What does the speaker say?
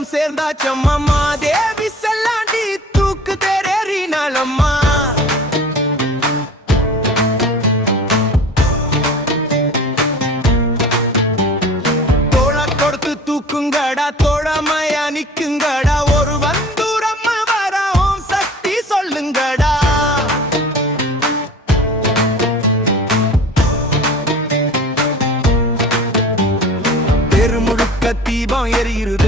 எல்லாம் சேர்ந்தாச்சம்மா தேவி செல்லாண்டி தூக்கு தேரேறினாலம்மா தோள கொடுத்து தூக்குங்கடா தோழமையா நிக்குங்கடா ஒரு வந்தூரம்மா வரோம் சக்தி சொல்லுங்கடா தெருமுழுக்க தீபம் எரியுது